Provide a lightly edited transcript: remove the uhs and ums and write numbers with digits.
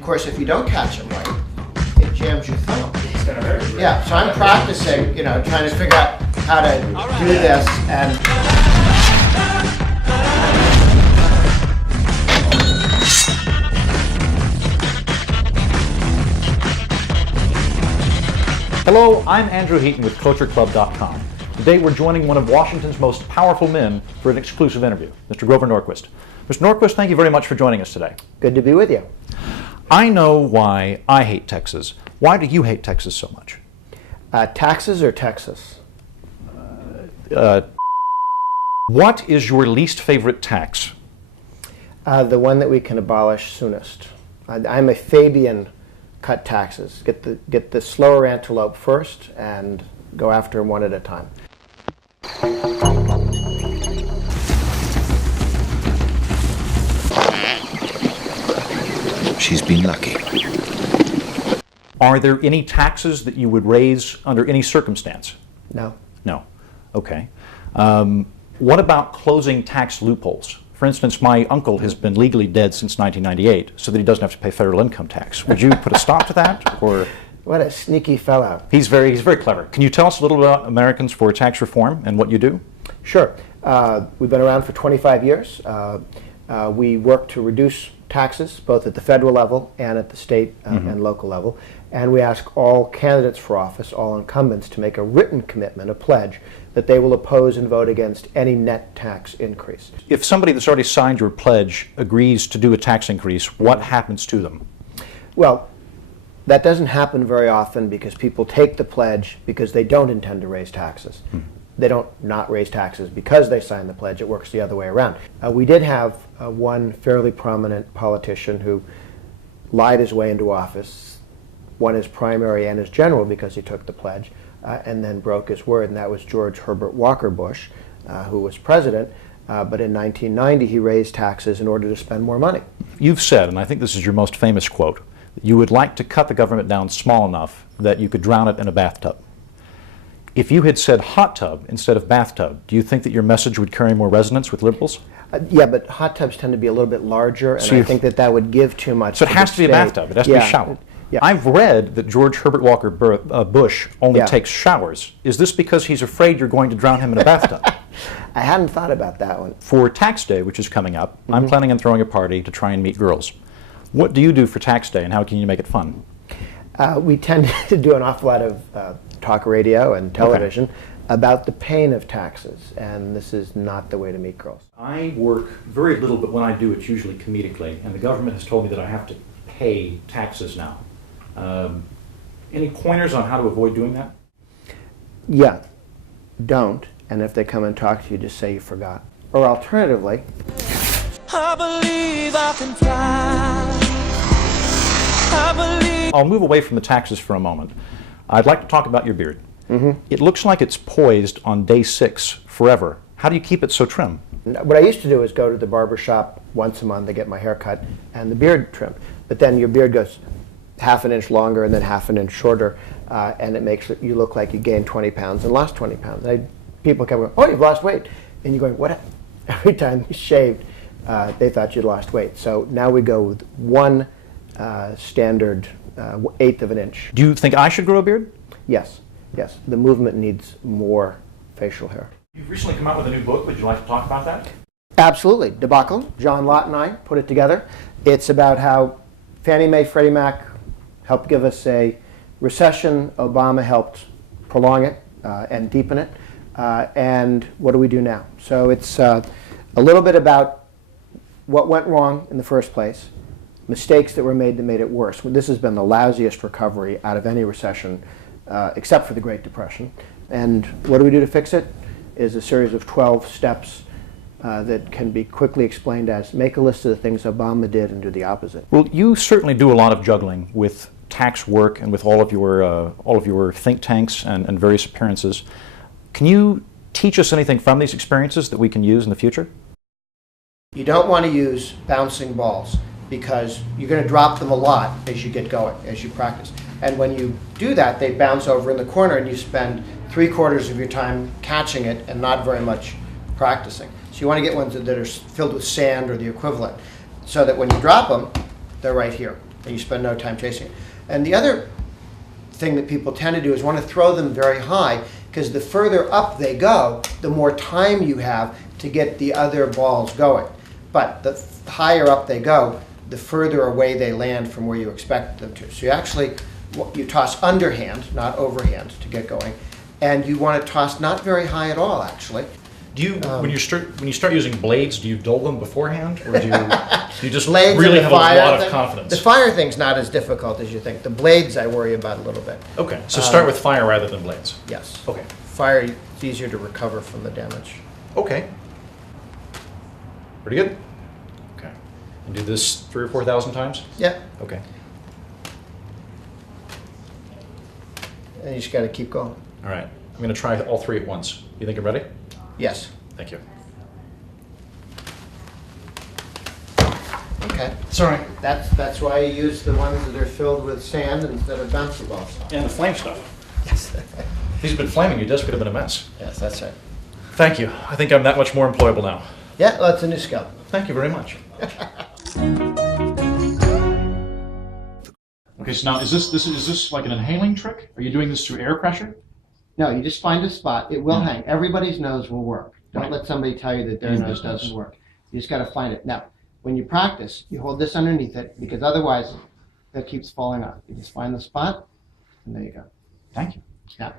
Of course, if you don't catch them right, it jams your thumb. Yeah, so I'm practicing, trying to figure out how to do this. And hello, I'm Andrew Heaton with ClotureClub.com. Today we're joining one of Washington's most powerful men for an exclusive interview, Mr. Grover Norquist. Mr. Norquist, thank you very much for joining us today. Good to be with you. I know why I hate Texas. Why do you hate Texas so much? Taxes or Texas? What is your least favorite tax? The one that we can abolish soonest. I'm a Fabian. Cut taxes. Get the slower antelope first and go after them one at a time. She's been lucky. Are there any taxes that you would raise under any circumstance? No. No. Okay. What about closing tax loopholes? For instance, my uncle has been legally dead since 1998 so that he doesn't have to pay federal income tax. Would you put a stop to that? Or what a sneaky fellow. He's very clever. Can you tell us a little about Americans for Tax Reform and what you do? Sure. We've been around for 25 years. We work to reduce taxes both at the federal level and at the state and local level. And we ask all candidates for office, all incumbents, to make a written commitment, a pledge, that they will oppose and vote against any net tax increase. If somebody that's already signed your pledge agrees to do a tax increase, what happens to them? Well, that doesn't happen very often because people take the pledge because they don't intend to raise taxes. They don't not raise taxes because they sign the pledge. It works the other way around. We did have one fairly prominent politician who lied his way into office, won his primary and his general because he took the pledge, and then broke his word, and that was George Herbert Walker Bush, who was president, but in 1990 he raised taxes in order to spend more money. You've said, and I think this is your most famous quote, that you would like to cut the government down small enough that you could drown it in a bathtub. If you had said hot tub instead of bathtub, do you think that your message would carry more resonance with liberals? Yeah, but hot tubs tend to be a little bit larger, and I think that would give too much. So it has to be a bathtub. It has to be a shower. Yeah. I've read that George Herbert Walker Bush only takes showers. Is this because he's afraid you're going to drown him in a bathtub? I hadn't thought about that one. For Tax Day, which is coming up, I'm planning on throwing a party to try and meet girls. What do you do for Tax Day, and how can you make it fun? We tend to do an awful lot of talk radio and television about the pain of taxes, and this is not the way to meet girls. I work very little, but when I do, it's usually comedically, and the government has told me that I have to pay taxes now. Any pointers on how to avoid doing that? Yeah, don't, and if they come and talk to you, just say you forgot. Or alternatively, I believe I can fly. I believe. I'll move away from the taxes for a moment. I'd like to talk about your beard. It looks like it's poised on day 6 forever. How do you keep it so trim? What I used to do is go to the barber shop once a month to get my hair cut and the beard trimmed. But then your beard goes half an inch longer and then half an inch shorter, and it makes you look like you gained 20 pounds and lost 20 pounds. People kept going, oh, you've lost weight. And you're going, what? Every time you shaved, they thought you'd lost weight. So now we go with one standard 1/8 of an inch. Do you think I should grow a beard? Yes, yes. The movement needs more facial hair. You've recently come out with a new book. Would you like to talk about that? Absolutely. Debacle. John Lott and I put it together. It's about how Fannie Mae, Freddie Mac helped give us a recession. Obama helped prolong it and deepen it. And what do we do now? So it's a little bit about what went wrong in the first place, mistakes that were made that made it worse. This has been the lousiest recovery out of any recession except for the Great Depression. And what do we do to fix it? Is a series of 12 steps that can be quickly explained as make a list of the things Obama did and do the opposite. Well, you certainly do a lot of juggling with tax work and with all of your think tanks and various appearances. Can you teach us anything from these experiences that we can use in the future? You don't want to use bouncing balls because you're going to drop them a lot as you get going, as you practice. And when you do that, they bounce over in the corner and you spend 3/4 of your time catching it and not very much practicing. So you want to get ones that are filled with sand or the equivalent, so that when you drop them, they're right here. and you spend no time chasing it. And the other thing that people tend to do is want to throw them very high, because the further up they go, the more time you have to get the other balls going. But the higher up they go, the further away they land from where you expect them to. So you toss underhand, not overhand, to get going. And you want to toss not very high at all, actually. Do you, when you start using blades, do you dull them beforehand, or do you just Blades really and have the a lot fire of thing- confidence? The fire thing's not as difficult as you think. The blades I worry about a little bit. Okay, so start with fire rather than blades. Yes. Okay. Fire, it's easier to recover from the damage. Okay. Pretty good. Okay. And do this 3,000 or 4,000 times? Yeah. Okay. And you just got to keep going. All right. I'm going to try all three at once. You think I'm ready? Yes. Thank you. Okay. Sorry. That's why you use the ones that are filled with sand instead of bouncy balls. And the flame stuff. Yes. If these had been flaming, your desk would have been a mess. Yes, that's right. Thank you. I think I'm that much more employable now. Yeah, well, that's a new skill. Thank you very much. Okay, so now is this like an inhaling trick? Are you doing this through air pressure? No, you just find a spot. It will hang. Everybody's nose will work. Don't Right. let somebody tell you that their Use nose this nose. doesn't work. You just got to find it. Now, when you practice, you hold this underneath it, because otherwise it keeps falling off. You just find the spot, and there you go. Thank you. Yeah.